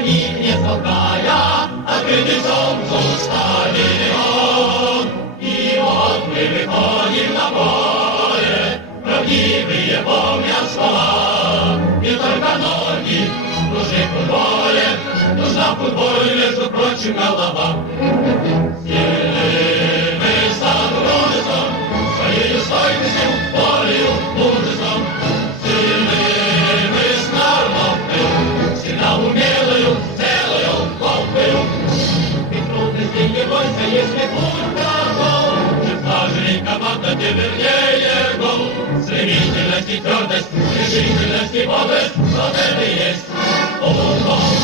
они не толкая, открытым уставили он. И вот мы выходим на поле, правдивые помнят слова. Не только ноги нужны в футболе, нужна в футболе, между прочим, голова. Сильными станут мужеством, своей стойкостью, волею, мужеством. Сильными с нормой, всегда умелою, целою, ловкою. И трудностей не бойся, если путь прошел, важней команда, ты вернее гол. Стремительность и твердость, решительность и бодрость, вот это и есть футбол.